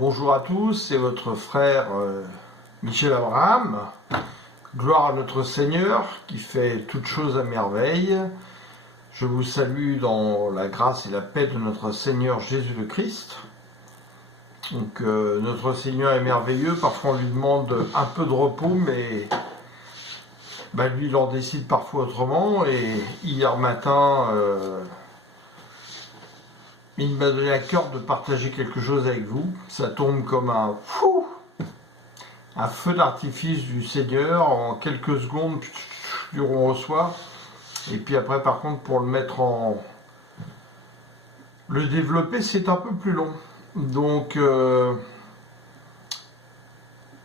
Bonjour à tous, c'est votre frère Michel Abraham. Gloire à notre Seigneur qui fait toutes choses à merveille. Je vous salue dans la grâce et la paix de notre Seigneur Jésus le Christ. Donc notre Seigneur est merveilleux, parfois on lui demande un peu de repos, mais lui il en décide parfois autrement. Et hier matin, il m'a donné à cœur de partager quelque chose avec vous. Ça tombe comme un feu d'artifice du Seigneur. En quelques secondes, on reçoit. Et puis après, par contre, pour le développer, c'est un peu plus long. Donc,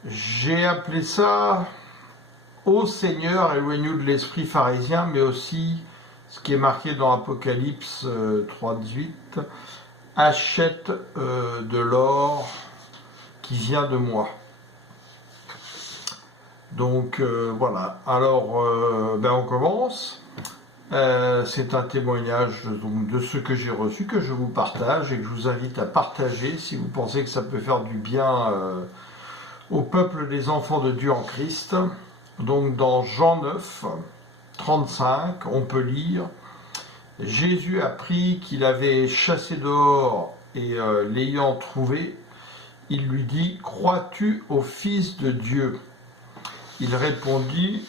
j'ai appelé ça « Ô Seigneur, éloigne-nous de l'esprit pharisien », mais aussi ce qui est marqué dans Apocalypse 3,18, « Achète de l'or qui vient de moi ». Donc voilà, alors on commence. C'est un témoignage donc, de ce que j'ai reçu, que je vous partage et que je vous invite à partager si vous pensez que ça peut faire du bien au peuple des enfants de Dieu en Christ. Donc dans Jean 9, 35, on peut lire « Jésus apprit qu'il avait chassé dehors et l'ayant trouvé, il lui dit « Crois-tu au Fils de Dieu ?» Il répondit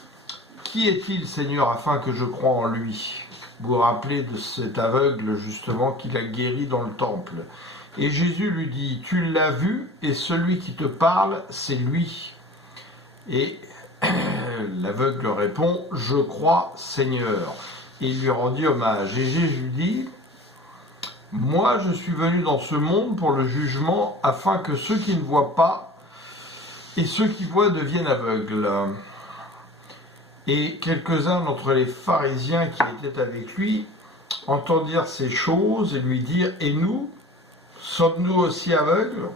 « Qui est-il, Seigneur, afin que je croie en lui ?» Vous vous rappelez de cet aveugle, justement, qu'il a guéri dans le temple. Et Jésus lui dit « Tu l'as vu, et celui qui te parle, c'est lui. » Et l'aveugle répond « Je crois, Seigneur. » Et il lui rendit hommage. Et Jésus dit « Moi, je suis venu dans ce monde pour le jugement, afin que ceux qui ne voient pas et ceux qui voient deviennent aveugles. » Et quelques-uns d'entre les pharisiens qui étaient avec lui entendirent ces choses et lui dirent « Et nous, sommes-nous aussi aveugles ?»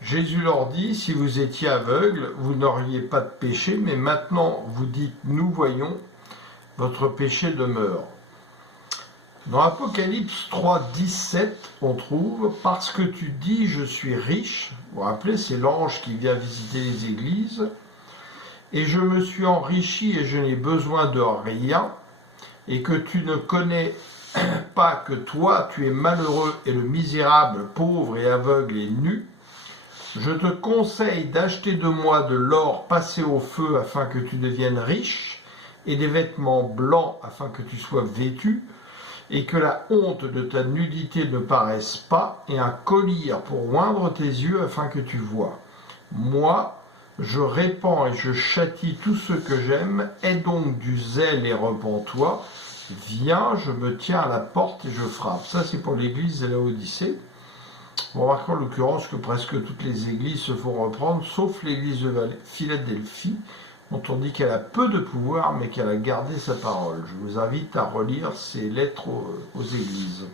Jésus leur dit « Si vous étiez aveugles, vous n'auriez pas de péché, mais maintenant vous dites « Nous voyons, votre péché demeure. » Dans Apocalypse 3, 17, on trouve « Parce que tu dis, je suis riche », vous vous rappelez, c'est l'ange qui vient visiter les églises, « et je me suis enrichi et je n'ai besoin de rien, et que tu ne connais pas que toi, tu es malheureux et le misérable, pauvre et aveugle et nu, je te conseille d'acheter de moi de l'or passé au feu afin que tu deviennes riche, et des vêtements blancs afin que tu sois vêtu, et que la honte de ta nudité ne paraisse pas, et un collier pour oindre tes yeux afin que tu vois. Moi, je répands et je châtie tous ceux que j'aime, aie donc du zèle et repens-toi. Viens, je me tiens à la porte et je frappe. » Ça, c'est pour l'église de Laodicée. On remarque en l'occurrence que presque toutes les églises se font reprendre, sauf l'église de Philadelphie, dont on dit qu'elle a peu de pouvoir, mais qu'elle a gardé sa parole. Je vous invite à relire ces lettres aux églises.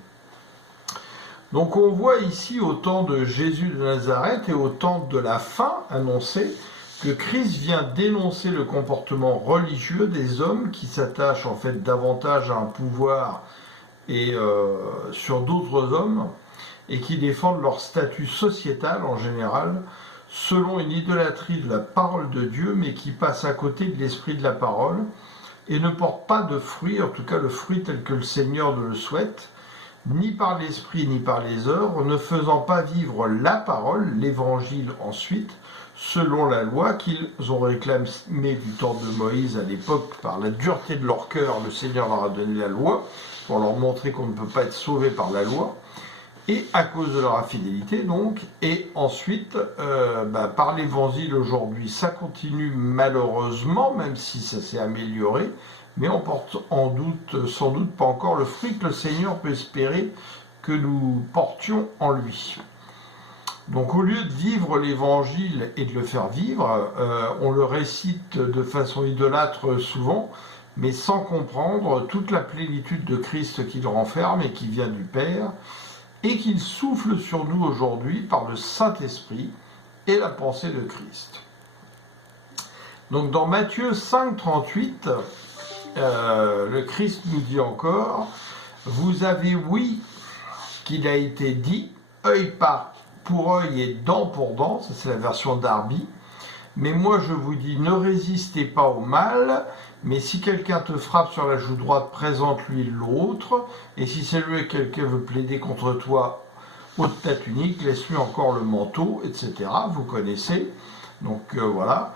Donc on voit ici au temps de Jésus de Nazareth et au temps de la fin annoncée que Christ vient dénoncer le comportement religieux des hommes qui s'attachent en fait davantage à un pouvoir et sur d'autres hommes et qui défendent leur statut sociétal en général selon une idolâtrie de la parole de Dieu, mais qui passe à côté de l'esprit de la parole et ne porte pas de fruit, en tout cas le fruit tel que le Seigneur le souhaite, ni par l'esprit ni par les œuvres, ne faisant pas vivre la parole, l'évangile ensuite, selon la loi qu'ils ont réclamée du temps de Moïse à l'époque. Par la dureté de leur cœur, le Seigneur leur a donné la loi, pour leur montrer qu'on ne peut pas être sauvé par la loi, et à cause de leur infidélité donc, et ensuite par l'évangile aujourd'hui, ça continue malheureusement, même si ça s'est amélioré, mais on porte sans doute pas encore le fruit que le Seigneur peut espérer que nous portions en lui. Donc au lieu de vivre l'évangile et de le faire vivre, on le récite de façon idolâtre souvent, mais sans comprendre toute la plénitude de Christ qu'il renferme et qui vient du Père, et qu'il souffle sur nous aujourd'hui par le Saint-Esprit et la pensée de Christ. Donc dans Matthieu 5, 38, le Christ nous dit encore « Vous avez ouï qu'il a été dit, œil pour œil et dent pour dent, ça c'est la version Darby. Mais moi je vous dis, ne résistez pas au mal, mais si quelqu'un te frappe sur la joue droite, présente-lui l'autre, et si c'est lui que quelqu'un veut plaider contre toi, ôte ta tunique, laisse-lui encore le manteau, etc. Vous connaissez, donc voilà.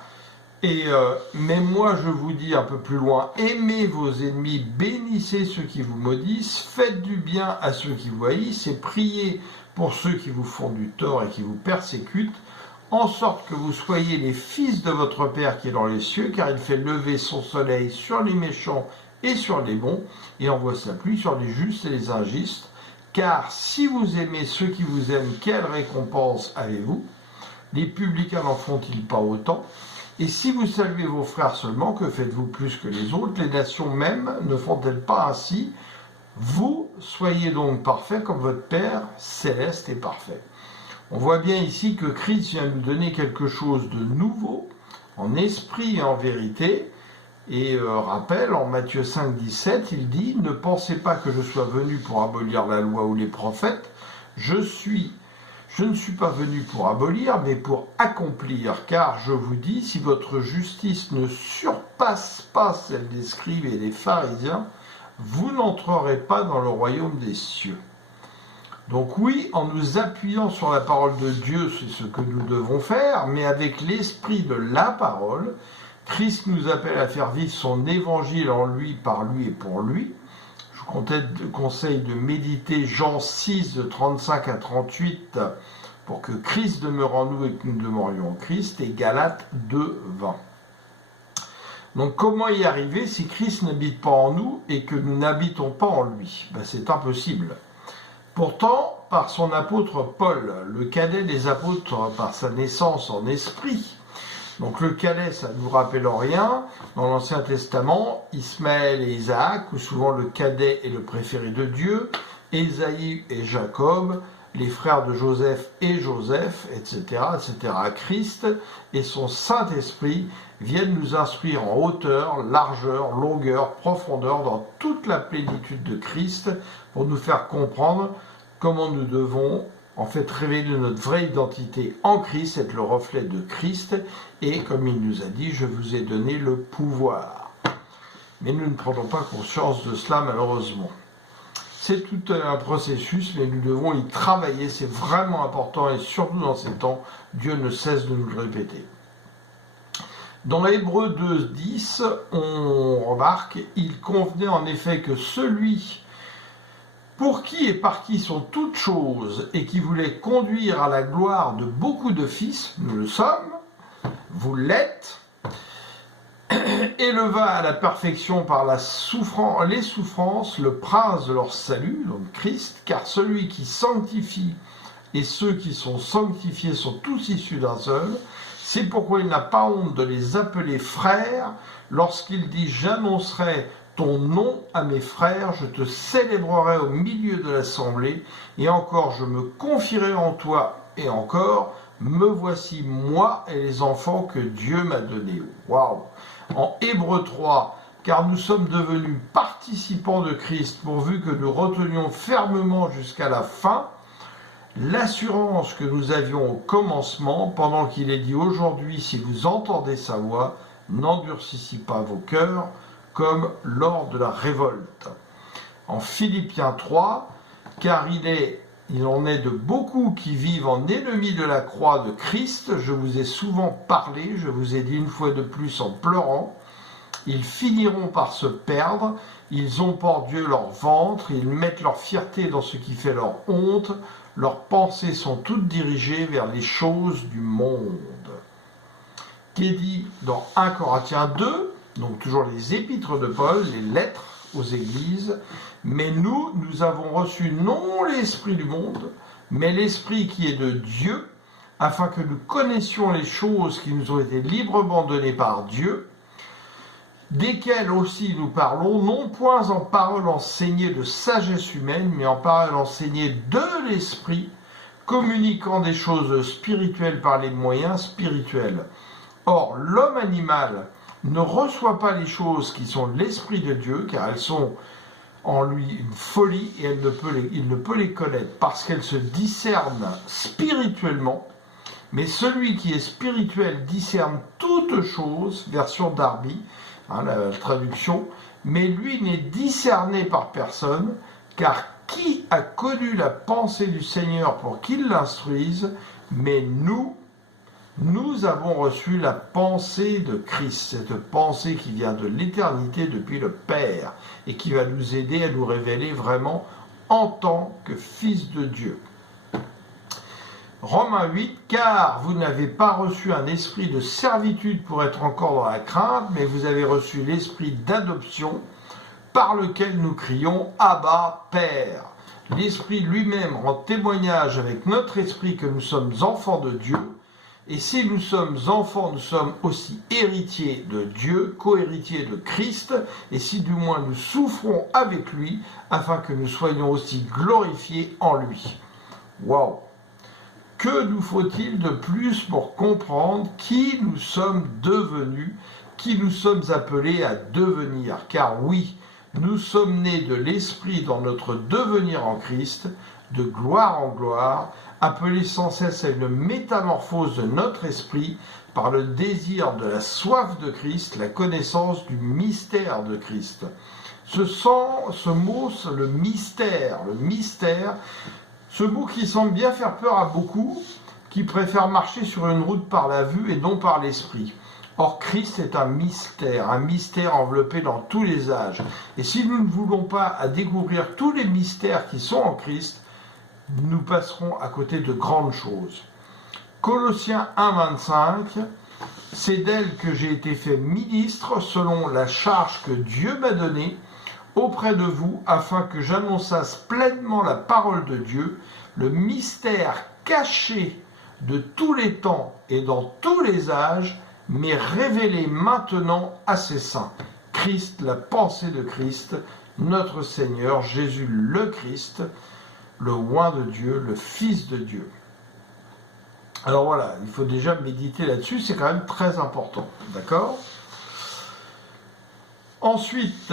Mais moi je vous dis un peu plus loin, aimez vos ennemis, bénissez ceux qui vous maudissent, faites du bien à ceux qui vous haïssent, et priez pour ceux qui vous font du tort et qui vous persécutent, en sorte que vous soyez les fils de votre Père qui est dans les cieux, car il fait lever son soleil sur les méchants et sur les bons, et envoie sa pluie sur les justes et les injustes. Car si vous aimez ceux qui vous aiment, quelle récompense avez-vous? Les publicains n'en font-ils pas autant? Et si vous saluez vos frères seulement, que faites-vous plus que les autres? Les nations même ne font-elles pas ainsi? Vous soyez donc parfaits comme votre Père céleste est parfait. On voit bien ici que Christ vient nous donner quelque chose de nouveau, en esprit et en vérité. Et rappel, en Matthieu 5, 17, il dit « Ne pensez pas que je sois venu pour abolir la loi ou les prophètes. Je ne suis pas venu pour abolir, mais pour accomplir. Car je vous dis, si votre justice ne surpasse pas celle des scribes et des pharisiens, vous n'entrerez pas dans le royaume des cieux. » Donc oui, en nous appuyant sur la parole de Dieu, c'est ce que nous devons faire, mais avec l'esprit de la parole, Christ nous appelle à faire vivre son évangile en lui, par lui et pour lui. Je vous conseille de méditer Jean 6, de 35 à 38, pour que Christ demeure en nous et que nous demeurions en Christ, et Galates 2, 20. Donc comment y arriver si Christ n'habite pas en nous et que nous n'habitons pas en lui? C'est impossible. Pourtant, par son apôtre Paul, le cadet des apôtres par sa naissance en esprit, donc le cadet, ça ne vous rappelle rien, dans l'Ancien Testament, Ismaël et Isaac, où souvent le cadet est le préféré de Dieu, Ésaïe et Jacob, les frères de Joseph et Joseph, etc., etc. Christ et son Saint-Esprit viennent nous instruire en hauteur, largeur, longueur, profondeur, dans toute la plénitude de Christ, pour nous faire comprendre comment nous devons en fait révéler notre vraie identité en Christ, être le reflet de Christ, et comme il nous a dit, je vous ai donné le pouvoir. Mais nous ne prenons pas conscience de cela malheureusement. C'est tout un processus, mais nous devons y travailler, c'est vraiment important, et surtout dans ces temps, Dieu ne cesse de nous le répéter. Dans Hébreux 2, 10, on remarque, il convenait en effet que celui pour qui et par qui sont toutes choses, et qui voulait conduire à la gloire de beaucoup de fils, nous le sommes, vous l'êtes, éleva à la perfection par les souffrances, le prince de leur salut, donc Christ, car celui qui sanctifie et ceux qui sont sanctifiés sont tous issus d'un seul. C'est pourquoi il n'a pas honte de les appeler frères, lorsqu'il dit « J'annoncerai ton nom à mes frères, je te célébrerai au milieu de l'assemblée, et encore je me confierai en toi, et encore, me voici moi et les enfants que Dieu m'a donnés. » Waouh! En Hébreux 3, car nous sommes devenus participants de Christ, pourvu que nous retenions fermement jusqu'à la fin l'assurance que nous avions au commencement, pendant qu'il est dit aujourd'hui, si vous entendez sa voix, n'endurcissez pas vos cœurs, comme lors de la révolte. En Philippiens 3, car il en est de beaucoup qui vivent en ennemis de la croix de Christ, je vous ai souvent parlé, je vous ai dit une fois de plus en pleurant, ils finiront par se perdre, ils ont pour Dieu leur ventre, ils mettent leur fierté dans ce qui fait leur honte, leurs pensées sont toutes dirigées vers les choses du monde. Qui est dit dans 1 Corinthiens 2, donc toujours les épîtres de Paul, les lettres aux églises, mais nous avons reçu non l'esprit du monde, mais l'esprit qui est de Dieu, afin que nous connaissions les choses qui nous ont été librement données par Dieu, desquelles aussi nous parlons, non point en paroles enseignées de sagesse humaine, mais en paroles enseignées de l'esprit, communiquant des choses spirituelles par les moyens spirituels. Or, l'homme animal ne reçoit pas les choses qui sont l'esprit de Dieu, car elles sont en lui une folie et il ne peut les connaître parce qu'elle se discerne spirituellement. Mais celui qui est spirituel discerne toutes choses, version Darby, la traduction, mais lui n'est discerné par personne, car qui a connu la pensée du Seigneur pour qu'il l'instruise? Mais nous avons reçu la pensée de Christ, cette pensée qui vient de l'éternité depuis le Père et qui va nous aider à nous révéler vraiment en tant que fils de Dieu. Romains 8, car vous n'avez pas reçu un esprit de servitude pour être encore dans la crainte, mais vous avez reçu l'esprit d'adoption par lequel nous crions Abba, Père. L'Esprit lui-même rend témoignage avec notre esprit que nous sommes enfants de Dieu, et si nous sommes enfants, nous sommes aussi héritiers de Dieu, co-héritiers de Christ, et si du moins nous souffrons avec lui, afin que nous soyons aussi glorifiés en lui. Waouh! Que nous faut-il de plus pour comprendre qui nous sommes devenus, qui nous sommes appelés à devenir? Car oui, nous sommes nés de l'Esprit dans notre devenir en Christ, de gloire en gloire, appelés sans cesse à une métamorphose de notre esprit par le désir de la soif de Christ, la connaissance du mystère de Christ. Ce mot, le mystère, ce mot qui semble bien faire peur à beaucoup, qui préfèrent marcher sur une route par la vue et non par l'esprit. Or, Christ est un mystère enveloppé dans tous les âges. Et si nous ne voulons pas à découvrir tous les mystères qui sont en Christ, nous passerons à côté de grandes choses. Colossiens 1,25, c'est d'elle que j'ai été fait ministre selon la charge que Dieu m'a donnée auprès de vous, afin que j'annonçasse pleinement la parole de Dieu, le mystère caché de tous les temps et dans tous les âges, mais révélé maintenant à ses saints. Christ, la pensée de Christ, notre Seigneur, Jésus le Christ, le oint de Dieu, le Fils de Dieu. Alors voilà, il faut déjà méditer là-dessus, c'est quand même très important, d'accord ? Ensuite,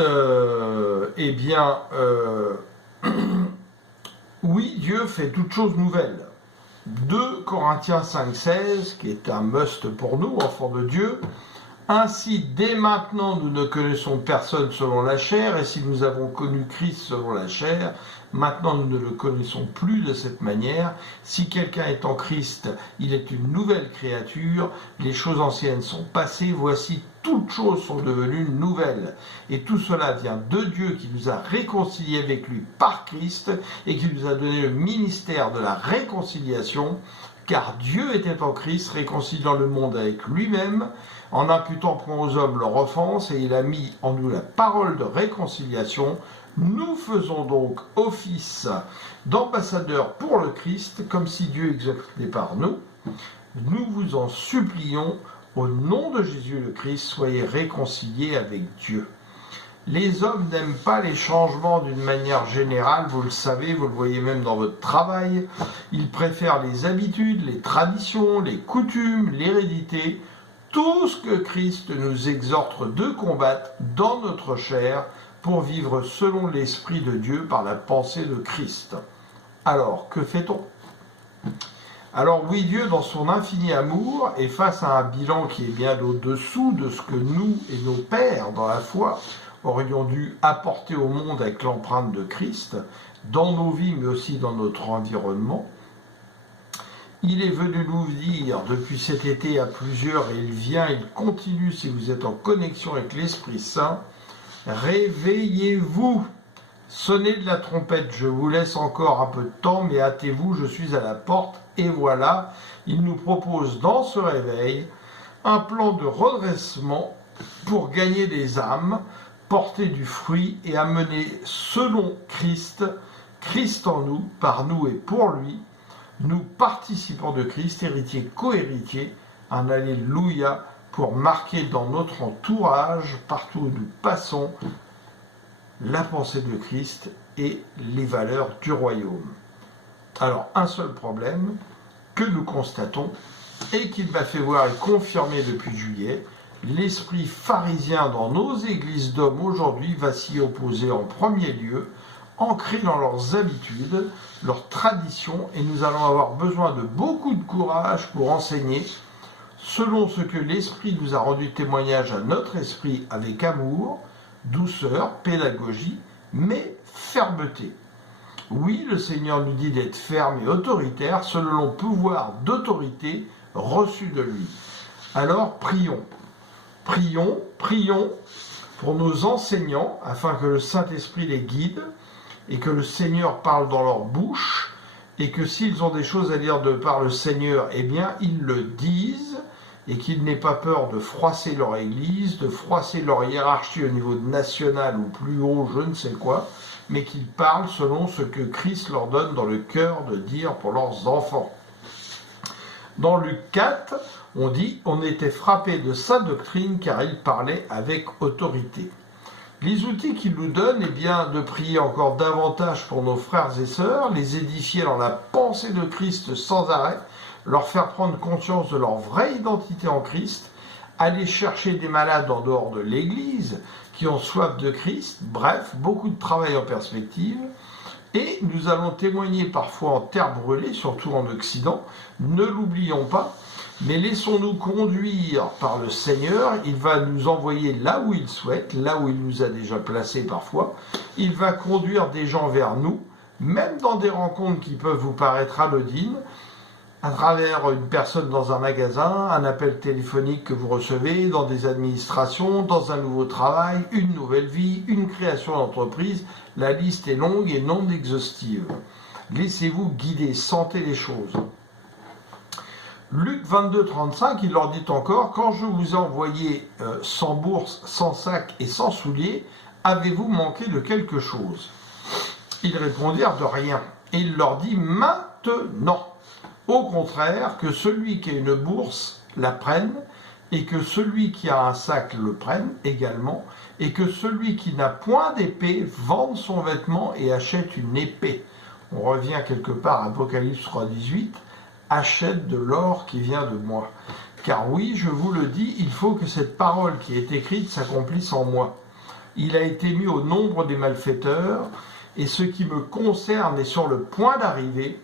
oui, Dieu fait toutes choses nouvelles. 2 Corinthiens 5,16, qui est un must pour nous, enfants de Dieu. Ainsi, dès maintenant, nous ne connaissons personne selon la chair, et si nous avons connu Christ selon la chair, maintenant nous ne le connaissons plus de cette manière. Si quelqu'un est en Christ, il est une nouvelle créature, les choses anciennes sont passées, voici toutes choses sont devenues nouvelles. Et tout cela vient de Dieu qui nous a réconciliés avec lui par Christ et qui nous a donné le ministère de la réconciliation, car Dieu était en Christ, réconciliant le monde avec lui-même, en imputant point aux hommes leur offense, et il a mis en nous la parole de réconciliation. Nous faisons donc office d'ambassadeurs pour le Christ, comme si Dieu exerçait par nous. Nous vous en supplions, au nom de Jésus le Christ, soyez réconciliés avec Dieu. Les hommes n'aiment pas les changements d'une manière générale, vous le savez, vous le voyez même dans votre travail. Ils préfèrent les habitudes, les traditions, les coutumes, l'hérédité, tout ce que Christ nous exhorte de combattre dans notre chair pour vivre selon l'Esprit de Dieu par la pensée de Christ. Alors, que fait-on ? Alors oui, Dieu, dans son infini amour, et face à un bilan qui est bien au-dessous de ce que nous et nos pères dans la foi aurions dû apporter au monde avec l'empreinte de Christ, dans nos vies mais aussi dans notre environnement, il est venu nous dire depuis cet été à plusieurs, et il continue si vous êtes en connexion avec l'Esprit Saint, réveillez-vous, sonnez de la trompette, je vous laisse encore un peu de temps, mais hâtez-vous, je suis à la porte, et voilà, il nous propose dans ce réveil un plan de redressement pour gagner des âmes, porter du fruit et amener selon Christ, Christ en nous, par nous et pour lui, nous participants de Christ, héritiers, co-héritiers, un alléluia pour marquer dans notre entourage, partout où nous passons, la pensée de Christ et les valeurs du royaume. Alors, un seul problème que nous constatons et qu'il m'a fait voir et confirmer depuis juillet, l'esprit pharisien dans nos églises d'hommes aujourd'hui va s'y opposer en premier lieu, ancré dans leurs habitudes, leurs traditions, et nous allons avoir besoin de beaucoup de courage pour enseigner selon ce que l'Esprit nous a rendu témoignage à notre esprit avec amour, douceur, pédagogie, mais fermeté. Oui, le Seigneur nous dit d'être ferme et autoritaire selon le pouvoir d'autorité reçu de lui. Alors prions. Prions pour nos enseignants afin que le Saint-Esprit les guide et que le Seigneur parle dans leur bouche et que s'ils ont des choses à dire de par le Seigneur, eh bien, ils le disent et qu'ils n'aient pas peur de froisser leur Église, de froisser leur hiérarchie au niveau national ou plus haut, je ne sais quoi, mais qu'ils parlent selon ce que Christ leur donne dans le cœur de dire pour leurs enfants. Dans Luc 4, on dit « On était frappé de sa doctrine car il parlait avec autorité ». Les outils qu'il nous donne, eh bien, de prier encore davantage pour nos frères et sœurs, les édifier dans la pensée de Christ sans arrêt, leur faire prendre conscience de leur vraie identité en Christ, aller chercher des malades en dehors de l'Église qui ont soif de Christ, bref, beaucoup de travail en perspective. Et nous allons témoigner parfois en terre brûlée, surtout en Occident, ne l'oublions pas, mais laissons-nous conduire par le Seigneur, il va nous envoyer là où il souhaite, là où il nous a déjà placés parfois, il va conduire des gens vers nous, même dans des rencontres qui peuvent vous paraître anodines, à travers une personne dans un magasin, un appel téléphonique que vous recevez, dans des administrations, dans un nouveau travail, une nouvelle vie, une création d'entreprise. La liste est longue et non exhaustive. Laissez-vous guider, sentez les choses. Luc 22, 35, il leur dit encore, « Quand je vous ai envoyé sans bourse, sans sac et sans souliers, avez-vous manqué de quelque chose ?» Ils répondirent de rien. Et il leur dit, « Maintenant !» Au contraire, que celui qui a une bourse la prenne, et que celui qui a un sac le prenne également, et que celui qui n'a point d'épée vende son vêtement et achète une épée. On revient quelque part à Apocalypse 3,18, achète de l'or qui vient de moi. Car oui, je vous le dis, il faut que cette parole qui est écrite s'accomplisse en moi. Il a été mis au nombre des malfaiteurs, et ce qui me concerne est sur le point d'arriver.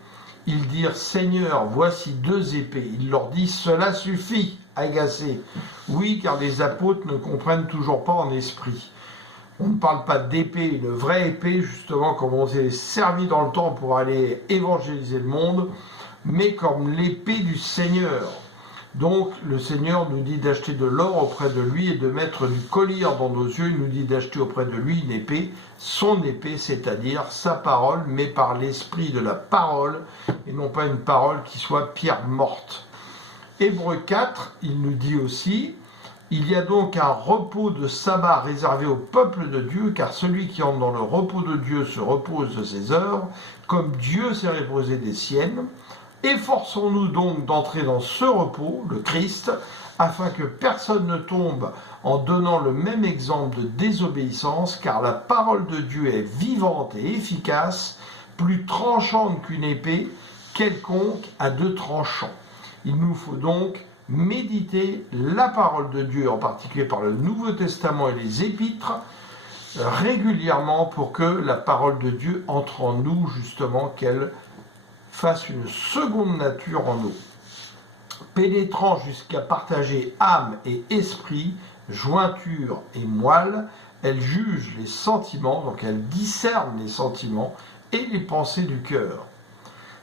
Ils dirent, Seigneur, voici 2 épées. Il leur dit, cela suffit, agacé. Oui, car les apôtres ne comprennent toujours pas en esprit. On ne parle pas d'épée, une vraie épée, justement, comme on s'est servi dans le temps pour aller évangéliser le monde, mais comme l'épée du Seigneur. Donc, le Seigneur nous dit d'acheter de l'or auprès de lui et de mettre du collier dans nos yeux. Il nous dit d'acheter auprès de lui une épée, son épée, c'est-à-dire sa parole, mais par l'esprit de la parole, et non pas une parole qui soit pierre morte. Hébreux 4, il nous dit aussi, « Il y a donc un repos de sabbat réservé au peuple de Dieu, car celui qui entre dans le repos de Dieu se repose de ses œuvres, comme Dieu s'est reposé des siennes. Efforçons-nous donc d'entrer dans ce repos, le Christ, afin que personne ne tombe en donnant le même exemple de désobéissance, car la parole de Dieu est vivante et efficace, plus tranchante qu'une épée, quelconque à 2 tranchants. Il nous faut donc méditer la parole de Dieu, en particulier par le Nouveau Testament et les Épîtres, régulièrement pour que la parole de Dieu entre en nous, justement, qu'elle fasse une seconde nature en nous. Pénétrant jusqu'à partager âme et esprit, jointure et moelle, elle juge les sentiments, donc elle discerne les sentiments et les pensées du cœur.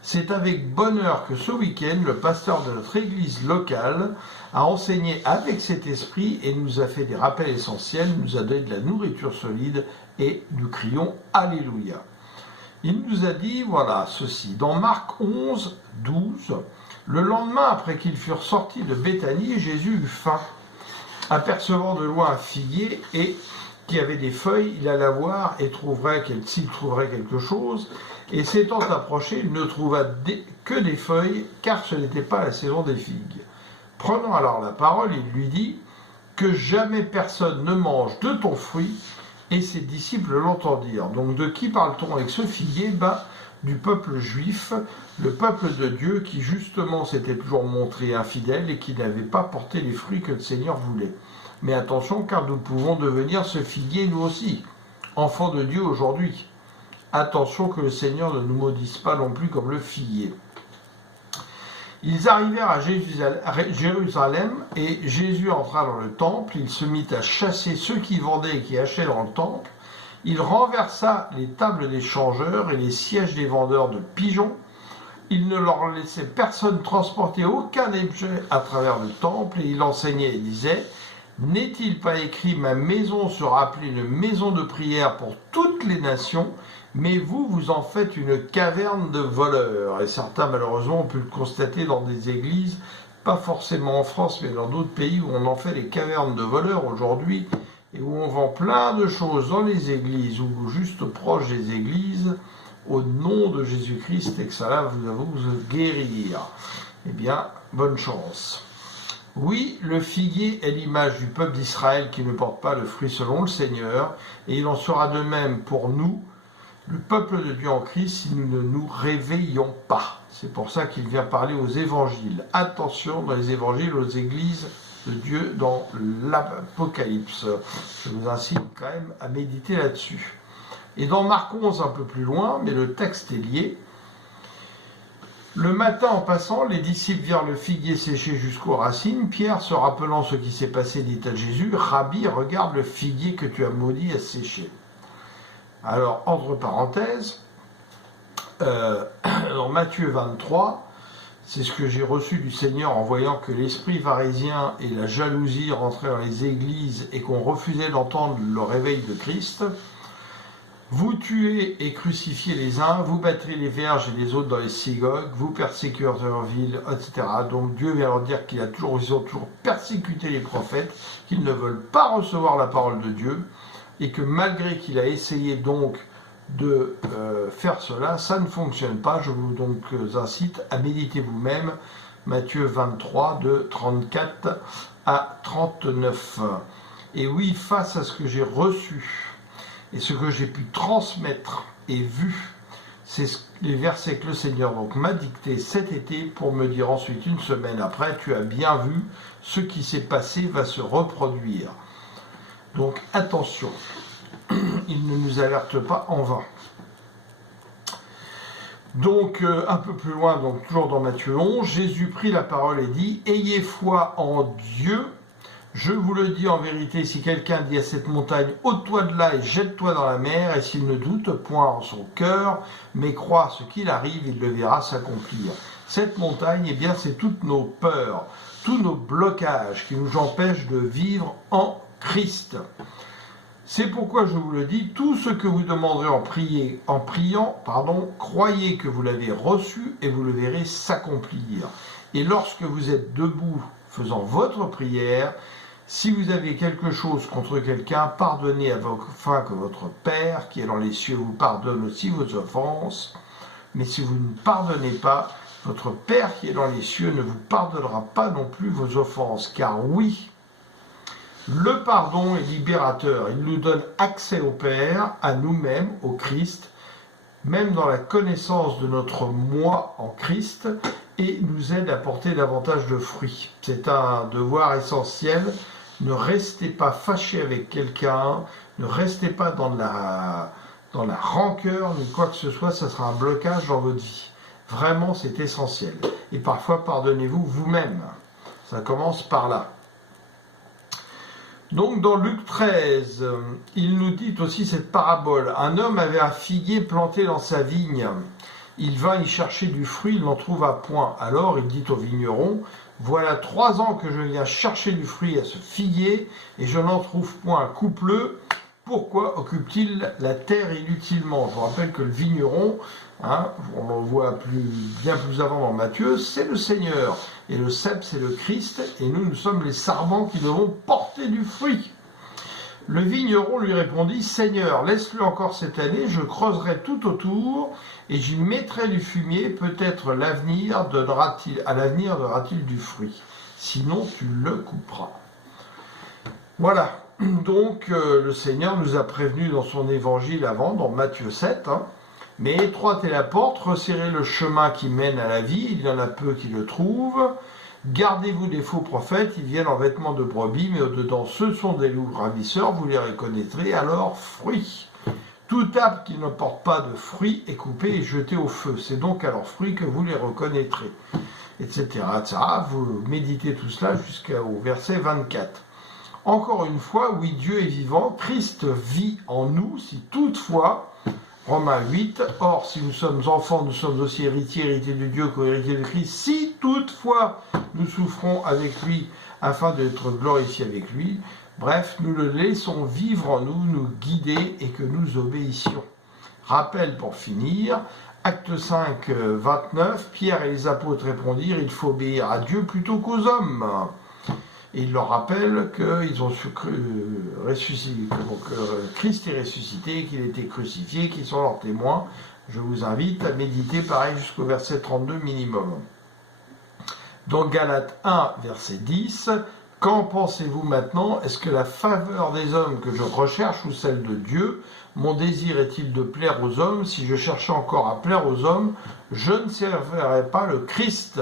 C'est avec bonheur que ce week-end, le pasteur de notre église locale a enseigné avec cet esprit et nous a fait des rappels essentiels, nous a donné de la nourriture solide et nous crions Alléluia. Il nous a dit, voilà, ceci, dans Marc 11, 12, le lendemain, après qu'ils furent sortis de Béthanie, Jésus eut faim. Apercevant de loin un figuier et qui avait des feuilles, il alla voir et s'il trouverait quelque chose. Et s'étant approché, il ne trouva que des feuilles, car ce n'était pas la saison des figues. Prenant alors la parole, il lui dit, que jamais personne ne mange de ton fruit. Et ses disciples l'entendirent. Donc de qui parle-t-on avec ce figuier? Du peuple juif, le peuple de Dieu qui justement s'était toujours montré infidèle et qui n'avait pas porté les fruits que le Seigneur voulait. Mais attention, car nous pouvons devenir ce figuier nous aussi, enfants de Dieu aujourd'hui. Attention que le Seigneur ne nous maudisse pas non plus comme le figuier. Ils arrivèrent à Jérusalem et Jésus entra dans le temple. Il se mit à chasser ceux qui vendaient et qui achetaient dans le temple. Il renversa les tables des changeurs et les sièges des vendeurs de pigeons. Il ne leur laissait personne transporter aucun objet à travers le temple et il enseignait et disait « N'est-il pas écrit, ma maison sera appelée une maison de prière pour toutes les nations ?» Mais vous, vous en faites une caverne de voleurs. Et certains, malheureusement, ont pu le constater dans des églises, pas forcément en France, mais dans d'autres pays où on en fait des cavernes de voleurs aujourd'hui, et où on vend plein de choses dans les églises, ou juste proche des églises, au nom de Jésus-Christ, et que ça va vous guérir. Eh bien, bonne chance. Oui, le figuier est l'image du peuple d'Israël qui ne porte pas le fruit selon le Seigneur, et il en sera de même pour nous, le peuple de Dieu en Christ, si nous ne nous réveillons pas. C'est pour ça qu'il vient parler aux évangiles. Attention dans les évangiles aux églises de Dieu dans l'Apocalypse. Je vous incite quand même à méditer là-dessus. Et dans Marc 11, un peu plus loin, mais le texte est lié. Le matin, en passant, les disciples virent le figuier séché jusqu'aux racines. Pierre, se rappelant ce qui s'est passé, dit à Jésus, « Rabbi, regarde le figuier que tu as maudit à sécher. » Alors, entre parenthèses, dans Matthieu 23, c'est ce que j'ai reçu du Seigneur en voyant que l'esprit pharisien et la jalousie rentraient dans les églises et qu'on refusait d'entendre le réveil de Christ. Vous tuez et crucifiez les uns, vous battrez les vierges et les autres dans les synagogues, vous persécutez leur ville, etc. Donc Dieu vient leur dire qu'ils ont toujours persécuté les prophètes, qu'ils ne veulent pas recevoir la parole de Dieu, et que malgré qu'il a essayé donc de faire cela, ça ne fonctionne pas. Je vous donc incite à méditer vous-même Matthieu 23 de 34 à 39. Et oui, face à ce que j'ai reçu et ce que j'ai pu transmettre et vu, c'est les versets que le Seigneur donc m'a dicté cet été pour me dire ensuite une semaine après, tu as bien vu, ce qui s'est passé va se reproduire. Donc attention, il ne nous alerte pas en vain. Donc un peu plus loin, donc toujours dans Matthieu 11, Jésus prit la parole et dit « Ayez foi en Dieu, je vous le dis en vérité, si quelqu'un dit à cette montagne « Ôte-toi de là et jette-toi dans la mer », et s'il ne doute point en son cœur, mais croit ce qu'il arrive, il le verra s'accomplir. Cette montagne, eh bien c'est toutes nos peurs, tous nos blocages qui nous empêchent de vivre en Christ. C'est pourquoi je vous le dis, tout ce que vous demanderez en priant, croyez que vous l'avez reçu et vous le verrez s'accomplir. Et lorsque vous êtes debout faisant votre prière, si vous avez quelque chose contre quelqu'un, pardonnez afin que votre Père qui est dans les cieux vous pardonne aussi vos offenses. Mais si vous ne pardonnez pas, votre Père qui est dans les cieux ne vous pardonnera pas non plus vos offenses. Car oui, le pardon est libérateur. Il nous donne accès au Père, à nous-mêmes, au Christ, même dans la connaissance de notre moi en Christ, et nous aide à porter davantage de fruits. C'est un devoir essentiel. Ne restez pas fâché avec quelqu'un, ne restez pas dans la rancœur, ni quoi que ce soit, ça sera un blocage dans votre vie. Vraiment, c'est essentiel. Et parfois, pardonnez-vous vous-même. Ça commence par là. Donc dans Luc 13, il nous dit aussi cette parabole. Un homme avait un figuier planté dans sa vigne. Il vint y chercher du fruit, il n'en trouva point. Alors il dit au vigneron, voilà 3 ans que je viens chercher du fruit à ce figuier, et je n'en trouve point. Coupe-le, pourquoi occupe-t-il la terre inutilement? Je vous rappelle que le vigneron, on le voit bien plus avant dans Matthieu, c'est le Seigneur. Et le cep, c'est le Christ, et nous sommes les sarments qui devons porter du fruit. Le vigneron lui répondit, Seigneur, laisse-le encore cette année, je creuserai tout autour, et j'y mettrai du fumier, peut-être à l'avenir donnera-t-il du fruit. Sinon, tu le couperas. Voilà, donc le Seigneur nous a prévenus dans son évangile avant, dans Matthieu 7, mais étroite est la porte, resserrez le chemin qui mène à la vie, il y en a peu qui le trouvent, Gardez-vous des faux prophètes, ils viennent en vêtements de brebis, mais au-dedans ce sont des loups ravisseurs, vous les reconnaîtrez à leurs fruits. Tout arbre qui ne porte pas de fruits est coupé et jeté au feu. C'est donc à leurs fruits que vous les reconnaîtrez. Etc. Vous méditez tout cela jusqu'au verset 24. Encore une fois, oui, Dieu est vivant, Christ vit en nous, si toutefois, Romains 8, or si nous sommes enfants, nous sommes aussi héritiers de Dieu, co-héritiers de Christ, si toutefois nous souffrons avec lui, afin d'être glorifiés avec lui, bref, nous le laissons vivre en nous, nous guider et que nous obéissions. Rappel pour finir, Acte 5, 29, Pierre et les apôtres répondirent, il faut obéir à Dieu plutôt qu'aux hommes. Et il leur rappelle qu'ils ont ressuscité, Christ est ressuscité, qu'il était crucifié, qu'ils sont leurs témoins. Je vous invite à méditer pareil jusqu'au verset 32 minimum. Dans Galates 1, verset 10, qu'en pensez-vous maintenant? Est-ce que la faveur des hommes que je recherche ou celle de Dieu? Mon désir est-il de plaire aux hommes? Si je cherchais encore à plaire aux hommes, je ne servirais pas le Christ.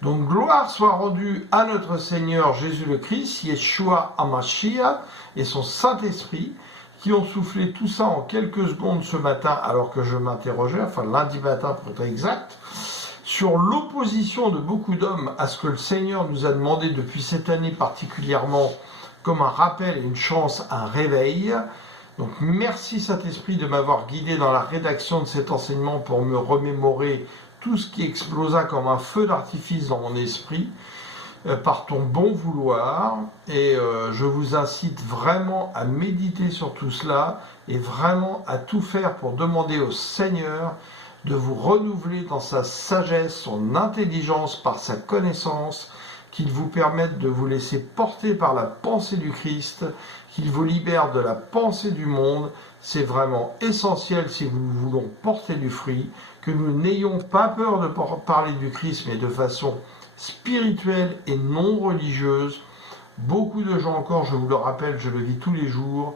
Donc gloire soit rendue à notre Seigneur Jésus le Christ, Yeshua HaMashiach et son Saint-Esprit, qui ont soufflé tout ça en quelques secondes ce matin, alors que je m'interrogeais, enfin lundi matin pour être exact, sur l'opposition de beaucoup d'hommes à ce que le Seigneur nous a demandé depuis cette année particulièrement, comme un rappel et une chance, un réveil. Donc merci Saint-Esprit de m'avoir guidé dans la rédaction de cet enseignement pour me remémorer tout ce qui explosa comme un feu d'artifice dans mon esprit, par ton bon vouloir, et je vous incite vraiment à méditer sur tout cela, et vraiment à tout faire pour demander au Seigneur de vous renouveler dans sa sagesse, son intelligence, par sa connaissance, qu'il vous permette de vous laisser porter par la pensée du Christ, qu'il vous libère de la pensée du monde. C'est vraiment essentiel si nous voulons porter du fruit, que nous n'ayons pas peur de parler du Christ, mais de façon spirituelle et non religieuse. Beaucoup de gens encore, je vous le rappelle, je le vis tous les jours,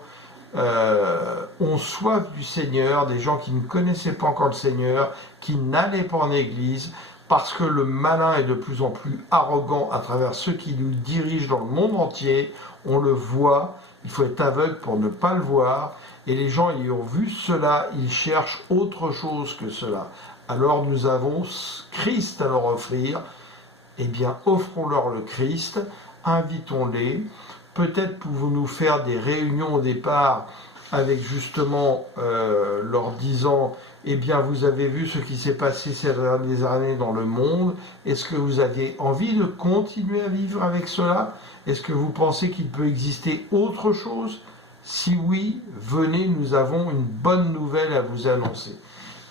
ont soif du Seigneur, des gens qui ne connaissaient pas encore le Seigneur, qui n'allaient pas en église, parce que le malin est de plus en plus arrogant à travers ceux qui nous dirigent dans le monde entier. On le voit, il faut être aveugle pour ne pas le voir, et les gens ayant vu cela, ils cherchent autre chose que cela. Alors nous avons Christ à leur offrir, eh bien offrons-leur le Christ, invitons-les. Peut-être pouvons-nous faire des réunions au départ avec justement leur disant, eh bien vous avez vu ce qui s'est passé ces dernières années dans le monde, est-ce que vous avez envie de continuer à vivre avec cela? Est-ce que vous pensez qu'il peut exister autre chose? Si oui, venez, nous avons une bonne nouvelle à vous annoncer.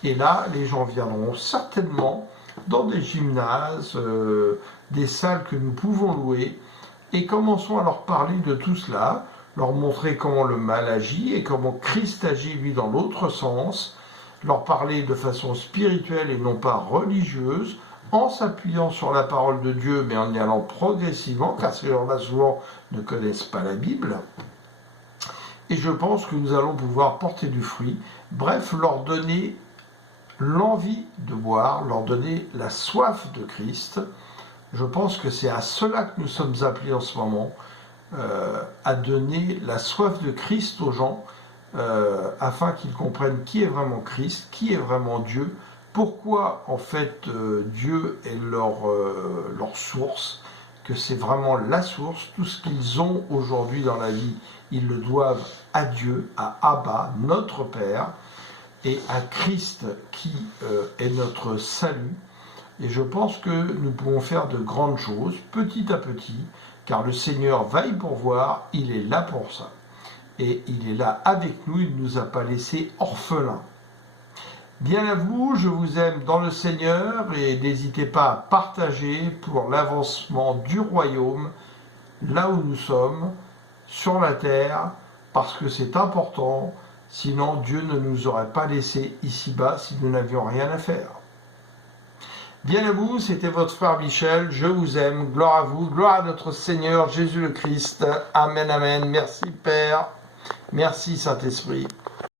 Et là, les gens viendront certainement dans des gymnases, des salles que nous pouvons louer, et commençons à leur parler de tout cela, leur montrer comment le mal agit et comment Christ agit lui dans l'autre sens, leur parler de façon spirituelle et non pas religieuse, en s'appuyant sur la parole de Dieu, mais en y allant progressivement, car ces gens-là souvent ne connaissent pas la Bible. Et je pense que nous allons pouvoir porter du fruit, bref, leur donner l'envie de boire, leur donner la soif de Christ. Je pense que c'est à cela que nous sommes appelés en ce moment, à donner la soif de Christ aux gens, afin qu'ils comprennent qui est vraiment Christ, qui est vraiment Dieu, pourquoi en fait Dieu est leur source, que c'est vraiment la source, tout ce qu'ils ont aujourd'hui dans la vie, ils le doivent à Dieu, à Abba, notre Père, et à Christ qui est notre salut. Et je pense que nous pouvons faire de grandes choses, petit à petit, car le Seigneur va y pourvoir, il est là pour ça. Et il est là avec nous, il ne nous a pas laissés orphelins. Bien à vous, je vous aime dans le Seigneur, et n'hésitez pas à partager pour l'avancement du royaume, là où nous sommes, sur la terre, parce que c'est important, sinon Dieu ne nous aurait pas laissés ici-bas si nous n'avions rien à faire. Bien à vous, c'était votre frère Michel, je vous aime, gloire à vous, gloire à notre Seigneur Jésus le Christ, Amen, Amen, merci Père, merci Saint-Esprit.